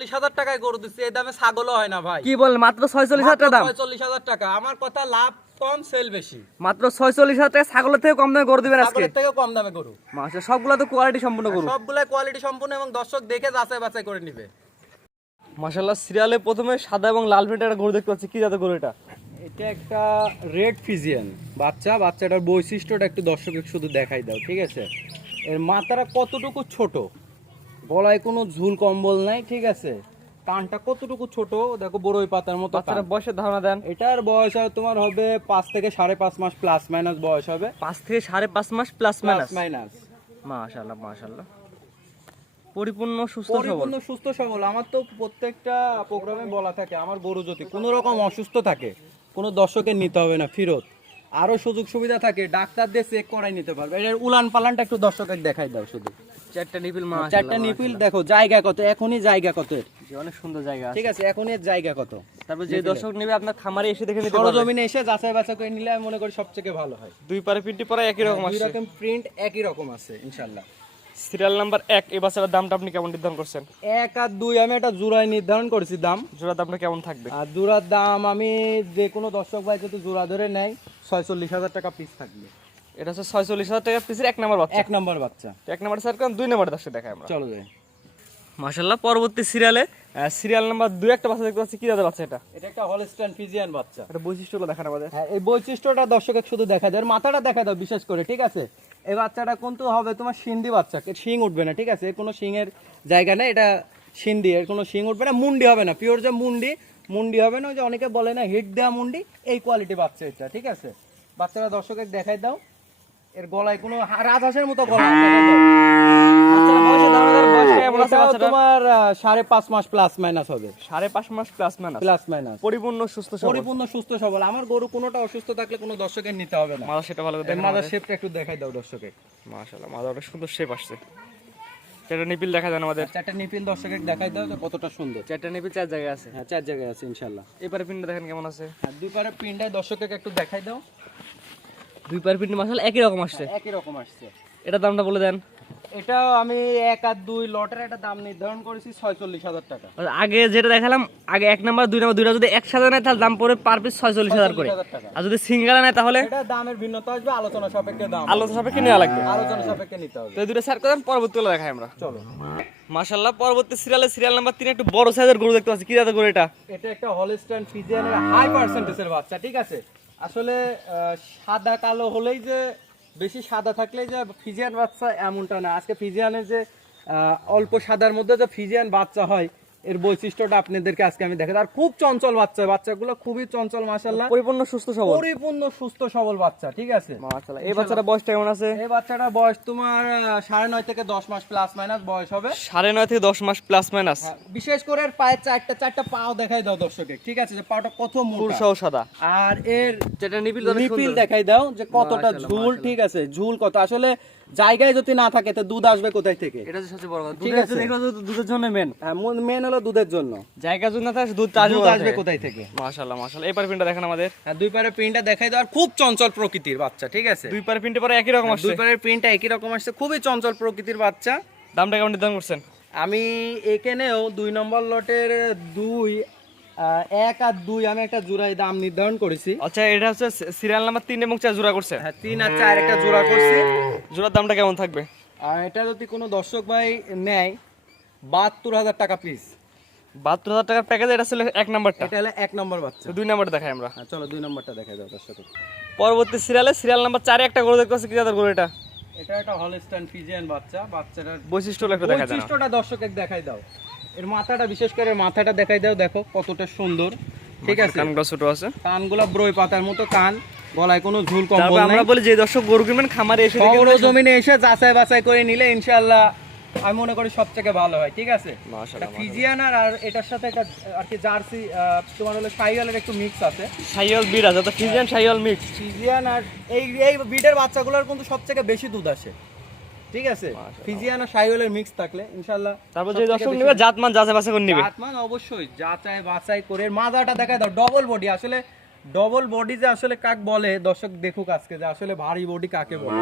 চল্লিশ হাজার টাকায় গরু দিচ্ছি এই দামে ছাগলও হয় না ভাই। কি বলেন মাত্র ছয়চল্লিশ হাজার টাকা দাম? চল্লিশ হাজার টাকা। আমার কথা লাভ কম সেল বেশি। মাত্র ছয়চল্লিশ হাজার টাকা ছাগলের থেকে কম দামে করে দিবেন আজকে? থেকে কম দামে গরু। মাসে সবগুলো তো কোয়ালিটি সম্পূর্ণ সবগুলা কোয়ালিটি সম্পূর্ণ এবং দর্শক দেখে যাচাই বাছাই করে নিবে। মাশাল্লাহ সিরিয়ালে প্রথমে সাদা এবং লাল প্রিন্টের একটা গরু দেখতে পাচ্ছি। কি জাতের গরু এটা? এটা একটা রেড ফিজিয়ান। বাচ্চা বাচ্চাটার বৈশিষ্ট্যটা একটু দর্শকের শুধু দেখাই দাও ঠিক আছে? এর মাথাটা কতটুকু ছোট? গলায় কোনো ঝুল কম্বল নাই ঠিক আছে? কানটা কতটুকু ছোট দেখো বড়ই পাতার মতো বাচ্চারা বয়সের ধারণা দেন। এটার বয়স তোমার হবে পাঁচ থেকে সাড়ে পাঁচ মাস প্লাস মাইনাস বয়স হবে। পাঁচ থেকে সাড়ে পাঁচ মাস প্লাস মাইনাস মাইনাস মাশাল্লাহ মাশাল্লাহ পরিপূর্ণ সুস্থ পরিপূর্ণ সুস্থ সবল। আমার তো প্রত্যেকটা প্রোগ্রামে বলা থাকে আমার গরু যদি কোনো রকম অসুস্থ থাকে কোনো দর্শকের নিতে হবে না ফেরত। আরও সুযোগ সুবিধা থাকে ডাক্তার দিয়ে চেক করাই নিতে পারবে। এটার উলান পালানটা একটু দর্শকের দেখাই দাও শুধু। চারটা নিপিল চারটা নিপিল দেখো জায়গা কত এখনই জায়গা কত? অনেক সুন্দর জায়গা ঠিক আছে এখনই জায়গা কত? তারপর যে দর্শক নেবে আপনার খামারে এসে দেখে নিতে পারবে। সরজমিনে এসে যাচাই বাছাই করে নিলে আমি মনে করি সবথেকে ভালো হয়। দুই পারে প্রিন্টটি পরে একই রকম দুই রকম প্রিন্ট একই রকম আছে ইনশাল্লাহ সিরিয়াল নাম্বার এক এই বাচ্চাটার দামটা আপনি কেমন নির্ধারণ করছেন? এক আর দুই আমি একটা জোড়ায় নির্ধারণ করেছি দাম। জোড়া দামটা কেমন থাকবে? আর জোড়ার দাম আমি যে কোনো দর্শক ভাই যদি জোড়া ধরে নেয় ছয়চল্লিশ হাজার টাকা পিস থাকবে। এটা হচ্ছে ছয়চল্লিশ হাজার টাকা পিসের এক নাম্বার বাচ্চা। এক নম্বর বাচ্চা। এক নাম্বার স্যার দুই নাম্বার দর্শক দেখায় আমরা। চলো যাই। মাশাল্লাহ পরবর্তী সিরিয়ালে সিরিয়াল নাম্বার দুই একটা বাচ্চা দেখতে পাচ্ছি। কি জাতের বাচ্চা এটা? এটা একটা হলস্টাইন ফিজিয়ান বাচ্চা। এটা বৈশিষ্ট্যগুলো দেখান আমাদের। হ্যাঁ এই বৈশিষ্ট্যটা দর্শকের শুধু দেখা যায়। আর মাথাটা দেখা দাও বিশেষ করে ঠিক আছে? এই বাচ্চাটা কিন্তু হবে তোমার সিন্ধি বাচ্চা। শিং উঠবে না ঠিক আছে? কোনো শিংয়ের জায়গা নেই এটা সিন্ধি। এর কোনো শিং উঠবে না মুন্ডি হবে না। পিওর যে মুন্ডি মুন্ডি হবে না যে অনেকে বলে না হিট দেওয়া মুন্ডি এই কোয়ালিটি বাচ্চা এটা ঠিক আছে? বাচ্চারা দর্শকের দেখাই দাও। এর গলায় কোনো রাজহাঁসের মতো গলা আছে তোমার সাড়ে পাঁচ মাস প্লাস মাইনাস হবে। সাড়ে পাঁচ মাস প্লাস মাইনাস প্লাস মাইনাস পরিপূর্ণ সুস্থ পরিপূর্ণ সুস্থ সবল। আমার গরু কোনোটা অসুস্থ থাকলে কোনো দর্শকের নিতে হবে না। সেটা ভালো করে শেপটা একটু দেখাই দাও দর্শকে। মাশাআল্লাহ সুন্দর শেপ আসছে। চারটা নিপিল দেখা যান আমাদের। চারটা নিপিল দর্শকে দেখাই দাও কতটা সুন্দর। চারটা নিপিল চার জায়গায় আছে। হ্যাঁ চার জায়গায় আছে ইনশাল্লাহ এবারে পিনটা দেখেন কেমন আছে। হ্যাঁ দুই পারে পিনটায় দর্শকে একটু দেখাই দাও। দুই পার পিন্ড মাসাল একই রকম আসছে। একই রকম আসছে। এটা দামটা বলে দেন। এটাও আমি এক আর দুই লটের একটা দাম নির্ধারণ করেছি ছয়চল্লিশ হাজার টাকা। আগে যেটা দেখালাম আগে এক নাম্বার দুই নাম্বার দুইটা যদি একসাথে নেয় তাহলে দাম পড়ে পার পিস ছয়চল্লিশ হাজার করে। আর যদি সিঙ্গেল নেয় তাহলে? এটা দামের ভিন্নতা আসবে আলোচনা সাপেক্ষে দাম। আলোচনা সাপেক্ষে নেওয়া লাগবে। আলোচনা সাপেক্ষে নিতে হবে। তো দুটো স্যার করেন পরবর্তীগুলো দেখাই আমরা। চলো। মাশাল্লাহ পরবর্তী সিরিয়ালে সিরিয়াল নাম্বার তিন একটু বড় সাইজের গরু দেখতে পাচ্ছি। কি জাতের গরু এটা? এটা একটা হলস্টাইন ফিজিয়ানের হাই পার্সেন্টেজের বাচ্চা ঠিক আছে? আসলে সাদা কালো হলেই যে বেশি সাদা থাকলেই যে ফিজিয়ান বাচ্চা এমনটা না। আজকে ফিজিয়ানের যে অল্প সাদার মধ্যে যে ফিজিয়ান বাচ্চা হয় এর বৈশিষ্ট্যটা আপনাদেরকে আজকে আমি দেখাই। আর খুব চঞ্চল বাচ্চা বাচ্চাগুলো খুবই চঞ্চল মাসাল্লাহ পরিপূর্ণ সুস্থ সবল। পরিপূর্ণ সুস্থ সবল বাচ্চা ঠিক আছে? মাশাল্লাহ এই বাচ্চাটা বয়সটা কেমন আছে? এই বাচ্চাটার বয়স তোমার আহ, সাড়ে নয় থেকে দশ মাস প্লাস মাইনাস বয়স হবে। সাড়ে নয় থেকে দশ মাস প্লাস মাইনাস হ্যাঁ, বিশেষ করে এর পায়ের চারটা চারটা পাও দেখাই দাও দর্শকে ঠিক আছে? যে পাওটা কত মোটা। সহ সাদা। আর এর যেটা নিপিল নিপিল দেখাই দাও যে কতটা ঝুল ঠিক আছে? ঝুল কত? আসলে জায়গায় যদি না থাকে তো দুধ আসবে কোথায় থেকে? এটা সবচেয়ে বড় কথা। দুধের আছে। দেখো দুধের জন্য মেন মেন হলো দুধের জন্য। জায়গা যদি না থাকে দুধ আসবে কোথায় থেকে? মাশাআল্লাহ মাশাআল্লাহ। এই পার পিনটা দেখেন আমাদের। আর দুই পারে প্রিন্টটা দেখাই দাও। আর খুব চঞ্চল প্রকৃতির বাচ্চা ঠিক আছে? দুই পার পিনটে পরে একই রকম আসছে। দুই পারের প্রিন্টটা একই রকম আসছে। খুবই চঞ্চল প্রকৃতির বাচ্চা। দামটা কেমন নির্ধারণ করছেন? আমি এখানেও দুই নম্বর লটের দুই এক আর দুই আমি একটা জোড়ায় দাম নির্ধারণ করেছি। আচ্ছা এটা হচ্ছে সিরিয়াল নাম্বার তিন এবং চার জোড়া করছে? হ্যাঁ তিন আর চার একটা জোড়া করছি। জোড়ার দামটা কেমন থাকবে? আর এটা যদি কোনো দর্শক ভাই নেয় বাহাত্তর হাজার টাকা পিস বাহাত্তর হাজার টাকার প্যাকেজ এটা ছিল এক নাম্বারটা এটা হলো এক নম্বর বাচ্চা। দুই নাম্বারটা দেখাই আমরা। হ্যাঁ চলো দুই নম্বরটা দেখাই দাও দর্শক। পরবর্তী সিরিয়ালে সিরিয়াল নাম্বার চারে একটা গরু দেখতে পাচ্ছি কি জাতের গরু এটা? এটা একটা হলস্টাইন ফিজিয়ান বাচ্চা বাচ্চাটার বৈশিষ্ট্য একটা দেখা না বৈশিষ্ট্যটা দর্শকের দেখাই দাও। এর মাথাটা বিশেষ করে মাথাটা দেখাই দাও দেখো কতটা সুন্দর। ঠিক আছে? কানগুলো ছোট আছে। কানগুলা ব্রই পাতার মতো কান গলায় কোনো ঝুল তারপর নাই। আমরা বলি যে দর্শক গরু কিনবেন খামারে এসে শহর জমিনে এসে যাচাই বাছাই করে নিলে ইনশাআল্লাহ আমি মনে করি সব থেকে ভালো হয় ঠিক আছে? মাশাআল্লাহ, ফিজিয়ান আর এটার সাথে একটা আর কি জার্সি তোমার হলো সাইওয়ালের একটু মিক্স আছে। সাইয়াল বিড আছে তো ফিজিয়ান সাইয়াল মিক্স ফিজিয়ান আর এই এই বিডের বাচ্চাগুলোর কিন্তু সব থেকে বেশি দুধ আসে। ঠিক আছে। ফিজিয়ান আর সাইওয়ালের মিক্স থাকলে ইনশাআল্লাহ তারপর যে দর্শক নেবে জাতমান যাচাই বাছাই করে নিবে। জাতমান অবশ্যই যাচাই বাছাই করে। মাজাটা দেখায় দাও ডবল বডি আসলে ডবল বডি যে আসলে কাক বলে দর্শক দেখুক আজকে যে আসলে ভারী বডি কাকে বলে।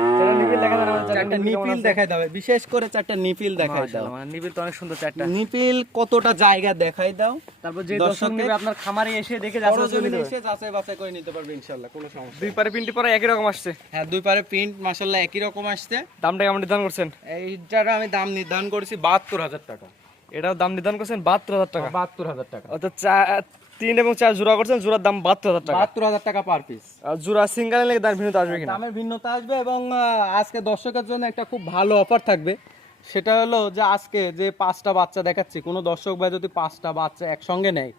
চারটা নিপিল দেখাই দাও। বিশেষ করে চারটা নিপিল দেখাই দাও। মানে নিপিল তো অনেক সুন্দর চারটা। নিপিল কতটা জায়গা দেখাই দাও। তারপর যে দর্শক নেবে আপনার খামারে এসে দেখে সরজমিনে এসে যাচাই বাছাই করে নিতে পারবে ইনশাআল্লাহ কোনো সমস্যা দুই পারে পিনটি পরে একই রকম আসছে। হ্যাঁ দুই পারে প্রিন্ট মাশাআল্লাহ একই রকম আসছে। দামটা কেমন নির্ধারণ করছেন? এইটার আমি দাম নির্ধারণ করেছি বাহাত্তর হাজার টাকা। এটাও দাম নির্ধারণ করছেন বাহাত্তর হাজার টাকা? বাহাত্তর হাজার টাকা। অর্থাৎ তিন এবং চার জোড়া করছেন জোড়ার দাম বাহাত্তর হাজার টাকা। বাহাত্তর হাজার টাকা পার পিস জোড়া সিঙ্গেল লেগে দাম ভিন্নতা আসবে কিনা? দামের ভিন্নতা আসবে এবং আজকে দর্শকের জন্য একটা খুব ভালো অফার থাকবে। সেটা হলো যে আজকে যে পাঁচটা বাচ্চা দেখাচ্ছি কোনো দর্শক ভাই যদি পাঁচটা বাচ্চা একসঙ্গে নেয়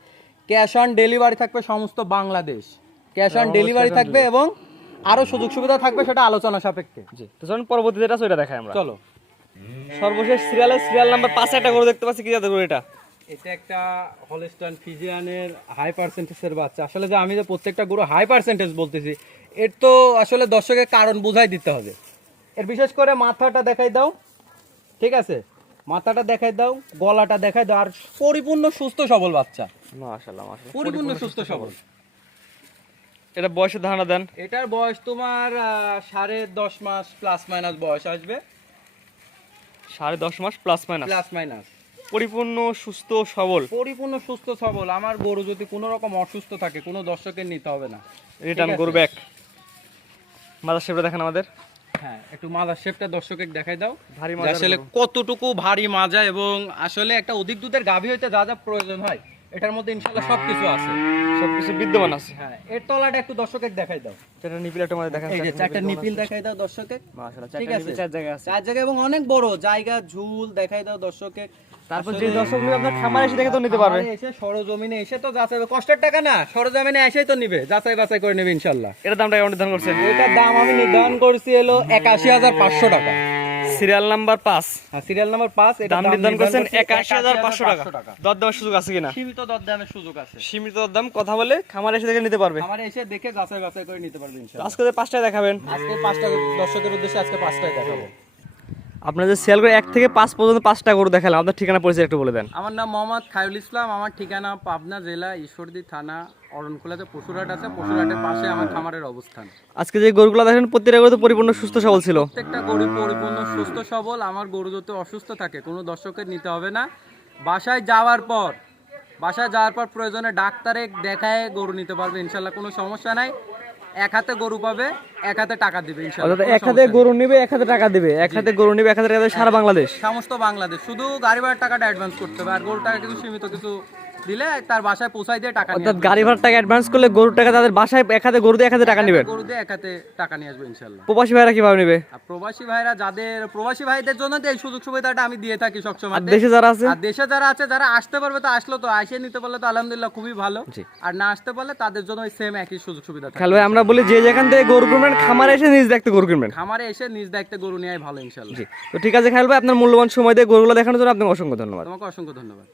ক্যাশ অন ডেলিভারি থাকবে সমস্ত বাংলাদেশ। ক্যাশ অন ডেলিভারি থাকবে এবং আরও সুযোগ সুবিধা থাকবে সেটা আলোচনা সাপেক্ষে। জি তো চলুন পরবর্তী যেটা ওইটা দেখাই আমরা। চলো। সর্বশেষ সিরিয়ালের সিরিয়াল নাম্বার পাঁচে একটা গরু দেখতে পাচ্ছি কি যাতে গরু এটা? এটা একটা হলস্টান ফিজিয়ানের হাই পার্সেন্টেজের বাচ্চা। আসলে যে আমি যে প্রত্যেকটা গরু হাই পার্সেন্টেজ বলতেছি এর তো আসলে দর্শকের কারণ বুঝাই দিতে হবে। এর বিশেষ করে মাথাটা দেখাই দাও ঠিক আছে? মাথাটা দেখাই দাও গলাটা দেখাই দাও আর পরিপূর্ণ সুস্থ সবল বাচ্চা। মাশাআল্লাহ মাশাআল্লাহ। পরিপূর্ণ সুস্থ সবল। এটা বয়সের ধারণা দেন? এটার বয়স তোমার সাড়ে দশ মাস প্লাস মাইনাস বয়স আসবে। সাড়ে দশ মাস প্লাস মাইনাস প্লাস মাইনাস পরিপূর্ণ সুস্থ সবল। পরিপূর্ণ সুস্থ সবল। আমার গরু যদি কোনো রকম অসুস্থ থাকে কোনো দর্শকের নিতে হবে না। রিটার্ন গরু ব্যাক মাদার শেপটা দেখেন আমাদের। হ্যাঁ একটু মাদার শেপটা দর্শকের দেখাই দাও। ভারী মাজা আসলে কতটুকু ভারী মাজা এবং আসলে একটা অধিক দুধের গাভী হইতে যা যা প্রয়োজন হয় এটার মধ্যে ইনশাল্লাহ সবকিছু আছে। সবকিছু বিদ্যমান আছে। হ্যাঁ এর তলাটা একটু দর্শকের দেখাই দাও। চারটা নিপিল একটা আমাদের দেখেন এই যে চারটা নিপিল দেখাই দাও দর্শকের মাশাআল্লাহ চারটা। নিপিল চার জায়গায় আছে। চার জায়গায় এবং অনেক বড় জায়গা ঝুল দেখাই দাও দর্শকে। তারপর যে দর্শক নিবে আপনার খামারে এসে দেখে তো নিতে পারবে। এসে সরজমিনে এসে তো যাচাই কষ্টের টাকা না সরজমিনে এসেই তো নিবে যাচাই বাছাই করে নেবে ইনশাল্লাহ এটা দামটা কেমন নির্ধারণ করছেন? এটার দাম আমি নির্ধারণ করছি হলো একাশি হাজার পাঁচশো টাকা। সিরিয়াল নাম্বার পাঁচ। হ্যাঁ সিরিয়াল নাম্বার পাঁচ দাম নির্ধারণ করছেন একাশি হাজার পাঁচশো টাকা। 81,500 টাকা। দর দেওয়ার সুযোগ আছে কিনা? সীমিত দরদামের সুযোগ আছে। সীমিত দাম কথা বলে খামারে এসে দেখে নিতে পারবে। আমার এসে দেখে যাচাই বাছাই করে নিতে পারবে ইনশাআল্লাহ। আজকে পাঁচটায় দেখাবেন। আজকে পাঁচটা দর্শকের উদ্দেশ্যে আজকে পাঁচটায় দেখাবো। আপনাদের সেল করে এক থেকে পাঁচ পর্যন্ত পাঁচটা গরু দেখালাম। আপনার ঠিকানা পরিচয় একটু বলে দেন। আমার নাম মোহাম্মদ খায়রুল ইসলাম আমার ঠিকানা পাবনা জেলা ঈশ্বরদী থানা অরণখোলাতে পশুরহাট আছে। পশুরহাটের পাশে আমার খামারের অবস্থান। আজকে যে গরুগুলো দেখেন প্রত্যেকটা গরু তো পরিপূর্ণ সুস্থ সবল ছিল। প্রত্যেকটা গরু পরিপূর্ণ সুস্থ সবল। আমার গরু যত অসুস্থ থাকে কোনো দর্শকের নিতে হবে না। বাসায় যাওয়ার পর বাসায় যাওয়ার পর প্রয়োজনে ডাক্তারে দেখায় গরু নিতে পারবে ইনশাল্লাহ কোনো সমস্যা নাই। এক হাতে গরু পাবে এক হাতে টাকা দিবে অর্থাৎ এক হাতে গরু নিবে এক হাতে টাকা দিবে। এক হাতে গরু নিবে এক হাতে টাকা দেবে সারা বাংলাদেশ। সমস্ত বাংলাদেশ। শুধু গাড়ি ভাড়ার টাকাটা অ্যাডভান্স করতে হবে আর গরুর টাকা কিন্তু সীমিত কিছু দিলে তার বাসায় পৌঁছাই দিয়ে টাকা অর্থাৎ গাড়ি ভাড়ার টাকা অ্যাডভান্স করলে গরুর টাকা তাদের বাসায় এক হাতে গরু দিয়ে এক হাতে টাকা নেবেন গরু দিয়ে এক হাতে টাকা নিয়ে আসবে ইনশাল্লাহ প্রবাসী ভাইরা কীভাবে নেবে? আর প্রবাসী ভাইরা যাদের প্রবাসী ভাইদের জন্য এই সুযোগ সুবিধাটা আমি দিয়ে থাকি সবসময়। আর দেশে যারা আছে? আর দেশে যারা আছে যারা আসতে পারবে তো আসলো তো। আসে নিতে পারলে তো আলহামদুলিল্লাহ খুবই ভালো। আর না আসতে পারলে তাদের জন্য ওই সেম একই সুযোগ সুবিধা থাকে। ভাই আমরা বলি যে যেখান থেকে গরু কিনবেন খামারে এসে নিজ দেখতে গরু কিনবেন। খামারে এসে নিজ দেখতে গরু নেওয়াই ভালো ইনশাল্লাহ তো ঠিক আছে খেয়াল ভাই আপনার মূল্যবান সময় দিয়ে গরুগুলো দেখানোর জন্য আপনাকে অসংখ্য ধন্যবাদ। তোমাকে অসংখ্য ধন্যবাদ।